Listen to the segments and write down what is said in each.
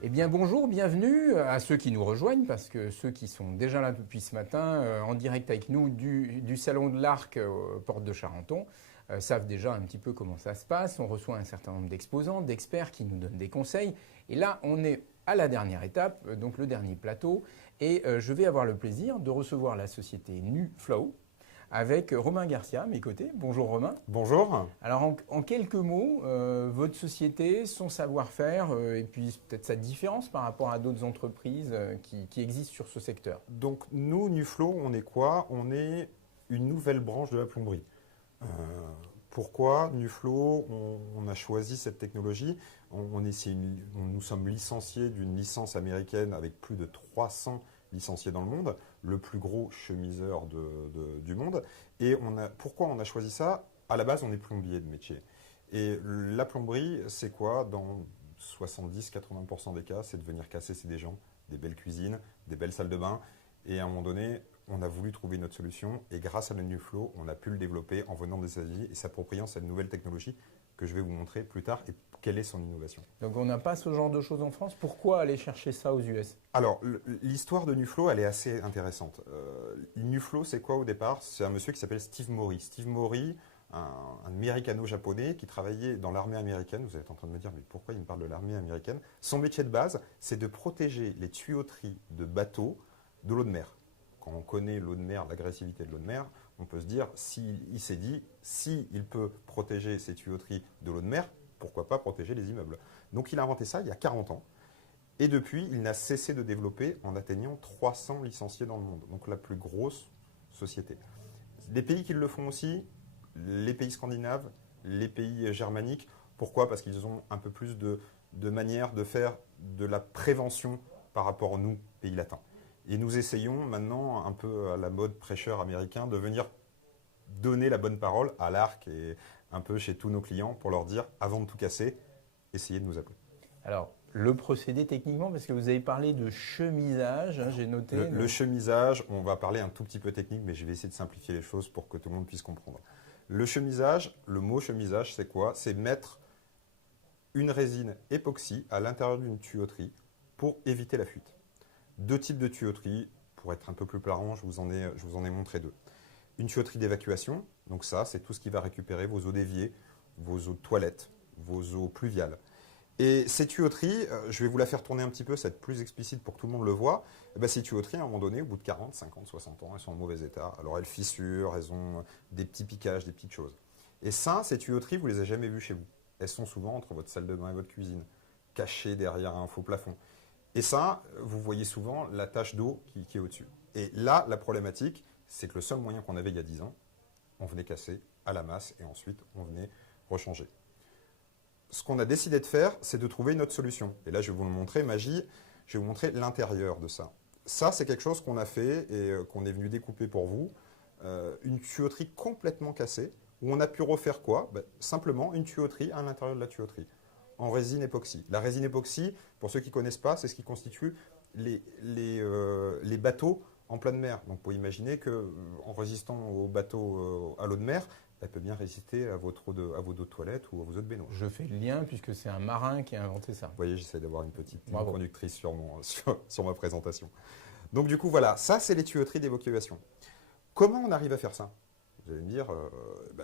Eh bien bonjour, bienvenue à ceux qui nous rejoignent, parce que ceux qui sont déjà là depuis ce matin, en direct avec nous du Salon de l'Arc Porte de Charenton, savent déjà un petit peu comment ça se passe. On reçoit un certain nombre d'exposants, d'experts qui nous donnent des conseils. Et là, on est à la dernière étape, donc le dernier plateau. Et je vais avoir le plaisir de recevoir la société NuFlow avec Romain Garcia à mes côtés. Bonjour Romain. Bonjour. Alors en quelques mots, votre société, son savoir-faire et puis peut-être sa différence par rapport à d'autres entreprises qui existent sur ce secteur. Donc nous, Nuflo, on est quoi? On est une nouvelle branche de la plomberie. Euh, Pourquoi Nuflo, on a choisi cette technologie? Nous sommes licenciés d'une licence américaine avec plus de 300 licenciés dans le monde, le plus gros chemiseur du monde. Et pourquoi on a choisi ça? À la base, on est plombier de métier. Et la plomberie, c'est quoi? Dans 70-80% des cas, c'est de venir casser des gens, des belles cuisines, des belles salles de bain. Et à un moment donné, on a voulu trouver notre solution. Et grâce à la NuFlow, on a pu le développer en venant des États-Unis et s'appropriant cette nouvelle technologie que je vais vous montrer plus tard et quelle est son innovation. Donc on n'a pas ce genre de choses en France. Pourquoi aller chercher ça aux US? Alors, l'histoire de NuFlow, elle est assez intéressante. NuFlow, c'est quoi au départ? C'est un monsieur qui s'appelle Steve Morey. Steve Morey, un américano-japonais qui travaillait dans l'armée américaine. Vous êtes en train de me dire, mais pourquoi il me parle de l'armée américaine? Son métier de base, c'est de protéger les tuyauteries de bateaux de l'eau de mer. Quand on connaît l'eau de mer, l'agressivité de l'eau de mer, on peut se dire, il s'est dit, s'il peut protéger ces tuyauteries de l'eau de mer, pourquoi pas protéger les immeubles? Donc il a inventé ça il y a 40 ans. Et depuis, il n'a cessé de développer en atteignant 300 licenciés dans le monde. Donc la plus grosse société. Les pays qui le font aussi, les pays scandinaves, les pays germaniques. Pourquoi? Parce qu'ils ont un peu plus de manière de faire de la prévention par rapport à nous, pays latins. Et nous essayons maintenant, un peu à la mode prêcheur américain, de venir donner la bonne parole à l'Arc et un peu chez tous nos clients pour leur dire, avant de tout casser, essayez de nous appeler. Alors le procédé techniquement, parce que vous avez parlé de chemisage, hein, j'ai noté. Le chemisage, on va parler un tout petit peu technique, mais je vais essayer de simplifier les choses pour que tout le monde puisse comprendre. Le chemisage, le mot chemisage, c'est quoi? C'est mettre une résine époxy à l'intérieur d'une tuyauterie pour éviter la fuite. Deux types de tuyauteries. Pour être un peu plus parlant, je vous en ai montré deux. Une tuyauterie d'évacuation, donc ça, c'est tout ce qui va récupérer vos eaux d'évier, vos eaux de toilette, vos eaux pluviales. Et ces tuyauteries, je vais vous la faire tourner un petit peu, ça va être plus explicite pour que tout le monde le voit. Et bien, ces tuyauteries, à un moment donné, au bout de 40, 50, 60 ans, elles sont en mauvais état. Alors elles fissurent, elles ont des petits piquages, des petites choses. Et ça, ces tuyauteries, vous ne les avez jamais vues chez vous. Elles sont souvent entre votre salle de bain et votre cuisine, cachées derrière un faux plafond. Et ça, vous voyez souvent la tache d'eau qui est au-dessus. Et là, la problématique, c'est que le seul moyen qu'on avait il y a 10 ans, on venait casser à la masse et ensuite on venait rechanger. Ce qu'on a décidé de faire, c'est de trouver une autre solution. Et là, je vais vous le montrer, magie, je vais vous montrer l'intérieur de ça. Ça, c'est quelque chose qu'on a fait et qu'on est venu découper pour vous. Une tuyauterie complètement cassée, où on a pu refaire quoi? Simplement une tuyauterie à l'intérieur de la tuyauterie, en résine époxy. La résine époxy, pour ceux qui ne connaissent pas, c'est ce qui constitue les bateaux en pleine mer. Donc, vous pouvez imaginer qu'en résistant aux bateaux à l'eau de mer, elle peut bien résister à vos eaux de toilette ou à vos eaux de baignoire. Je fais le lien puisque c'est un marin qui a inventé ça. Vous voyez, j'essaie d'avoir une petite ligne Bravo. conductrice sur ma présentation. Donc du coup, voilà, ça c'est les tuyauteries d'évacuation. Comment on arrive à faire ça? Vous allez me dire,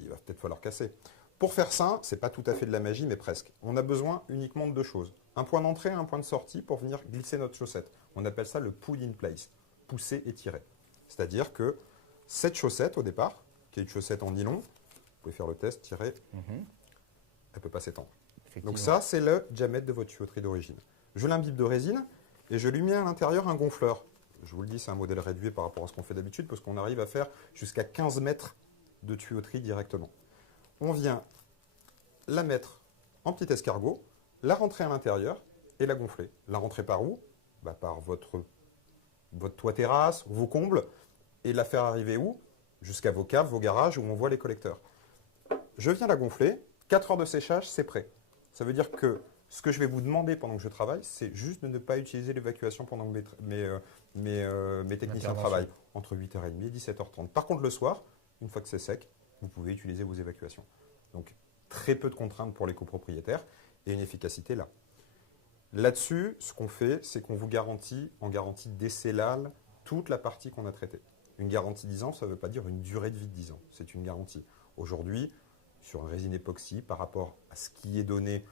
il va peut-être falloir casser. Pour faire ça, ce n'est pas tout à fait de la magie, mais presque. On a besoin uniquement de deux choses. Un point d'entrée et un point de sortie pour venir glisser notre chaussette. On appelle ça le pull in place, pousser et tirer. C'est-à-dire que cette chaussette, au départ, qui est une chaussette en nylon, vous pouvez faire le test, tirer, elle ne peut pas s'étendre. Donc ça, c'est le diamètre de votre tuyauterie d'origine. Je l'imbibe de résine et je lui mets à l'intérieur un gonfleur. Je vous le dis, c'est un modèle réduit par rapport à ce qu'on fait d'habitude parce qu'on arrive à faire jusqu'à 15 mètres de tuyauterie directement. On vient la mettre en petit escargot, la rentrer à l'intérieur et la gonfler. La rentrer par où? Par votre toit terrasse, vos combles, et la faire arriver où? Jusqu'à vos caves, vos garages où on voit les collecteurs. Je viens la gonfler, 4 heures de séchage, c'est prêt. Ça veut dire que ce que je vais vous demander pendant que je travaille, c'est juste de ne pas utiliser l'évacuation pendant que mes techniciens travaillent, entre 8h30 et 17h30. Par contre, le soir, une fois que c'est sec, vous pouvez utiliser vos évacuations. Donc, très peu de contraintes pour les copropriétaires et une efficacité là. Là-dessus, ce qu'on fait, c'est qu'on vous garantit, en garantie décellale, toute la partie qu'on a traitée. Une garantie 10 ans, ça ne veut pas dire une durée de vie de 10 ans. C'est une garantie. Aujourd'hui, sur une résine époxy, par rapport à ce qui est donné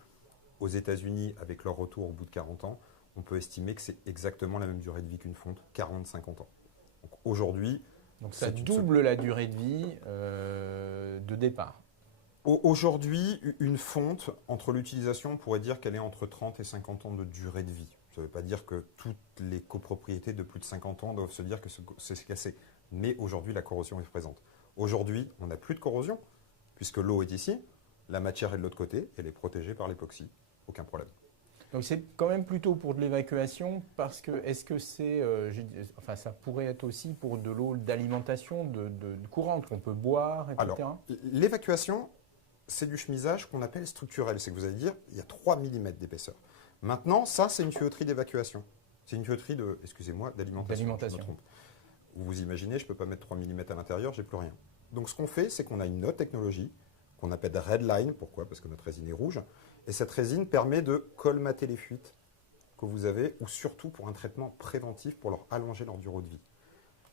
aux États-Unis avec leur retour au bout de 40 ans, on peut estimer que c'est exactement la même durée de vie qu'une fonte, 40-50 ans. Donc aujourd'hui, donc ça double la durée de vie de départ. Aujourd'hui, une fonte, entre l'utilisation, on pourrait dire qu'elle est entre 30 et 50 ans de durée de vie. Ça ne veut pas dire que toutes les copropriétés de plus de 50 ans doivent se dire que c'est cassé. Mais aujourd'hui, la corrosion est présente. Aujourd'hui, on n'a plus de corrosion, puisque l'eau est ici, la matière est de l'autre côté, elle est protégée par l'époxy. Aucun problème. Donc c'est quand même plutôt pour de l'évacuation, parce que est-ce que c'est, ça pourrait être aussi pour de l'eau d'alimentation, de courante qu'on peut boire, etc. Alors, l'évacuation, c'est du chemisage qu'on appelle structurel. C'est que vous allez dire, il y a 3 mm d'épaisseur. Maintenant, ça, c'est une tuyauterie d'évacuation. C'est une tuyauterie d'alimentation. Je me trompe. Vous imaginez, je ne peux pas mettre 3 mm à l'intérieur, j'ai plus rien. Donc ce qu'on fait, c'est qu'on a une autre technologie qu'on appelle Redline. Pourquoi? Parce que notre résine est rouge. Et cette résine permet de colmater les fuites que vous avez, ou surtout pour un traitement préventif pour leur allonger leur durée de vie.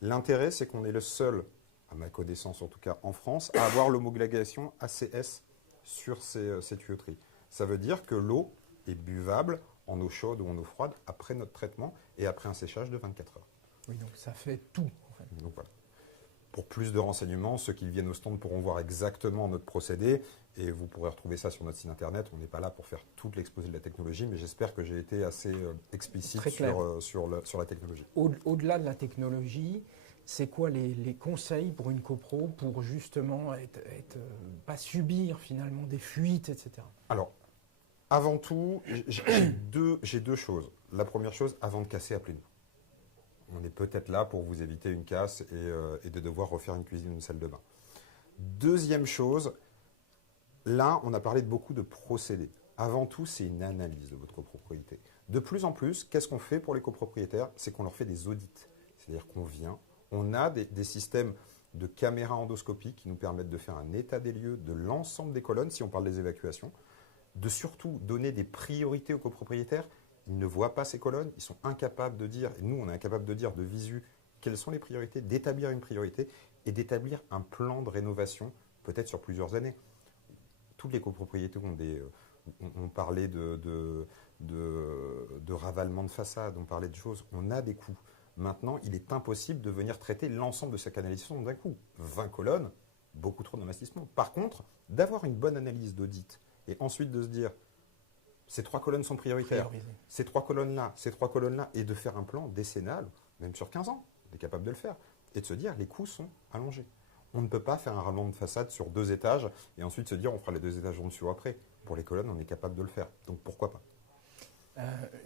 L'intérêt, c'est qu'on est le seul, à ma connaissance en tout cas en France, à avoir l'homologation ACS sur ces tuyauteries. Ça veut dire que l'eau est buvable en eau chaude ou en eau froide après notre traitement et après un séchage de 24 heures. Oui, donc ça fait tout. En fait. Donc voilà. Pour plus de renseignements, ceux qui viennent au stand pourront voir exactement notre procédé et vous pourrez retrouver ça sur notre site internet. On n'est pas là pour faire tout l'exposé de la technologie, mais j'espère que j'ai été assez explicite sur la technologie. Au-delà de la technologie, c'est quoi les conseils pour une copro pour justement pas subir finalement des fuites, etc. Alors, avant tout, j'ai deux choses. La première chose, avant de casser, appelez-nous. On est peut-être là pour vous éviter une casse et de devoir refaire une cuisine ou une salle de bain. Deuxième chose, là, on a parlé de beaucoup de procédés. Avant tout, c'est une analyse de votre copropriété. De plus en plus, qu'est-ce qu'on fait pour les copropriétaires? C'est qu'on leur fait des audits. C'est-à-dire qu'on vient, on a des systèmes de caméras endoscopiques qui nous permettent de faire un état des lieux de l'ensemble des colonnes, si on parle des évacuations, de surtout donner des priorités aux copropriétaires. Ils ne voient pas ces colonnes, ils sont incapables de dire, et nous on est incapable de dire de visu, quelles sont les priorités, d'établir une priorité et d'établir un plan de rénovation, peut-être sur plusieurs années. Toutes les copropriétés ont parlé de ravalement de façade, on parlait de choses, on a des coûts. Maintenant, il est impossible de venir traiter l'ensemble de sa canalisation d'un coup. 20 colonnes, beaucoup trop d'investissement. Par contre, d'avoir une bonne analyse d'audit et ensuite de se dire, ces 3 colonnes sont prioritaires, ces 3 colonnes-là, et de faire un plan décennal, même sur 15 ans, on est capable de le faire, et de se dire, les coûts sont allongés. On ne peut pas faire un ravalement de façade sur 2 étages et ensuite se dire, on fera les 2 étages en dessous après. Pour les colonnes, on est capable de le faire, donc pourquoi pas?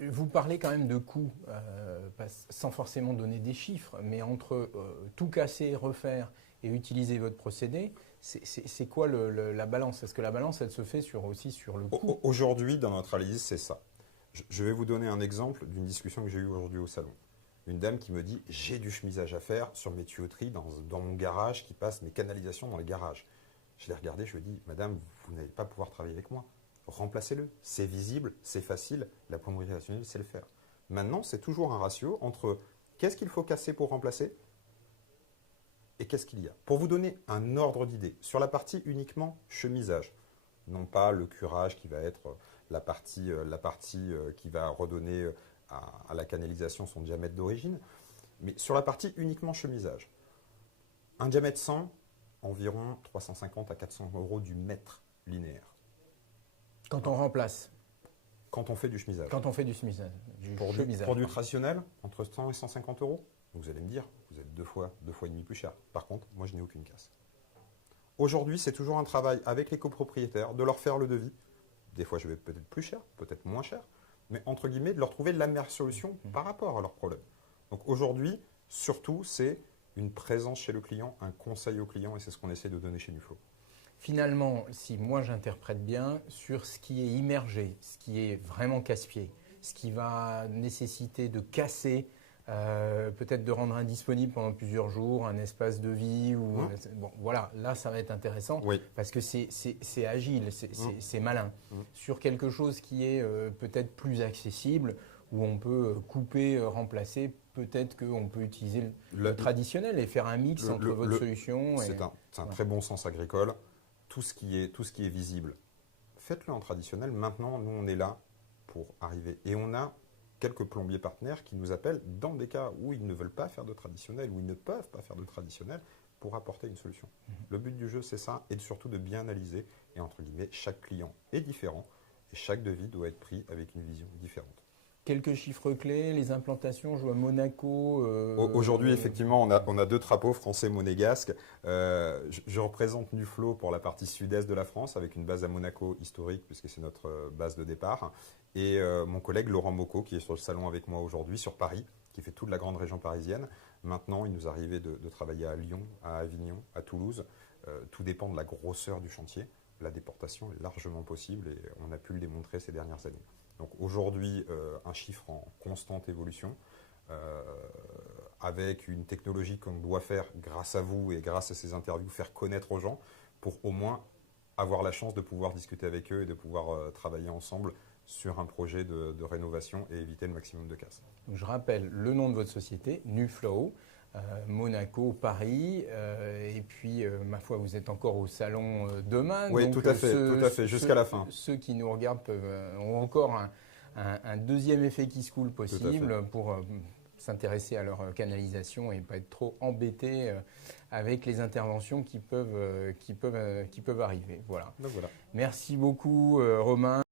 Vous parlez quand même de coûts, sans forcément donner des chiffres, mais entre tout casser, refaire et utiliser votre procédé, c'est quoi la balance? Est-ce que la balance, elle se fait aussi sur le coût? Aujourd'hui, dans notre analyse, c'est ça. Je vais vous donner un exemple d'une discussion que j'ai eue aujourd'hui au salon. Une dame qui me dit, j'ai du chemisage à faire sur mes tuyauteries dans mon garage qui passe mes canalisations dans les garages. Je l'ai regardé, je lui ai dit, madame, vous n'allez pas pouvoir travailler avec moi. Remplacez-le. C'est visible, c'est facile, la plomberie rationnelle sait le faire. Maintenant, c'est toujours un ratio entre qu'est-ce qu'il faut casser pour remplacer et qu'est-ce qu'il y a. Pour vous donner un ordre d'idée, sur la partie uniquement chemisage, non pas le curage qui va être la partie qui va redonner à la canalisation son diamètre d'origine, mais sur la partie uniquement chemisage, un diamètre 100, environ 350 à 400 € du mètre linéaire. Quand on remplace? Quand on fait du chemisage. Quand on fait du chemisage. Pour du traditionnel, entre 100 et 150 €. Vous allez me dire, vous êtes deux fois et demi plus cher. Par contre, moi, je n'ai aucune casse. Aujourd'hui, c'est toujours un travail avec les copropriétaires de leur faire le devis. Des fois, je vais peut-être plus cher, peut-être moins cher, mais entre guillemets, de leur trouver la meilleure solution par rapport à leurs problèmes. Donc aujourd'hui, surtout, c'est une présence chez le client, un conseil au client, et c'est ce qu'on essaie de donner chez Nuflo. Finalement, si moi j'interprète bien, sur ce qui est immergé, ce qui est vraiment casse-pied, ce qui va nécessiter de casser peut-être de rendre indisponible pendant plusieurs jours un espace de vie. Bon, voilà, là, ça va être intéressant parce que c'est agile, c'est malin. Sur quelque chose qui est peut-être plus accessible, où on peut couper, remplacer, peut-être qu'on peut utiliser le traditionnel et faire un mix entre votre solution. C'est un très bon sens agricole. Tout ce qui est visible, faites-le en traditionnel. Maintenant, nous, on est là pour arriver. Et on a quelques plombiers partenaires qui nous appellent dans des cas où ils ne veulent pas faire de traditionnel, où ils ne peuvent pas faire de traditionnel, pour apporter une solution. Le but du jeu, c'est ça, et surtout de bien analyser. Et entre guillemets, chaque client est différent et chaque devis doit être pris avec une vision différente. Quelques chiffres clés, les implantations, je vois Monaco. Aujourd'hui, effectivement, on a 2 drapeaux français monégasques. Je représente Nuflo pour la partie sud-est de la France, avec une base à Monaco historique, puisque c'est notre base de départ. Et mon collègue Laurent Mocco, qui est sur le salon avec moi aujourd'hui, sur Paris, qui fait toute la grande région parisienne. Maintenant, il nous arrivait de travailler à Lyon, à Avignon, à Toulouse. Tout dépend de la grosseur du chantier. La déportation est largement possible et on a pu le démontrer ces dernières années. Donc aujourd'hui, un chiffre en constante évolution, avec une technologie qu'on doit faire grâce à vous et grâce à ces interviews, faire connaître aux gens pour au moins avoir la chance de pouvoir discuter avec eux et de pouvoir travailler ensemble sur un projet de rénovation et éviter le maximum de casse. Je rappelle le nom de votre société, Nuflo. Monaco, Paris, et puis ma foi, vous êtes encore au salon demain. Oui, donc, tout à fait, jusqu'à la fin. Ceux qui nous regardent ont encore un deuxième effet qui se coule possible pour s'intéresser à leur canalisation et pas être trop embêtés avec les interventions qui peuvent arriver. Voilà. Donc, voilà. Merci beaucoup, Romain.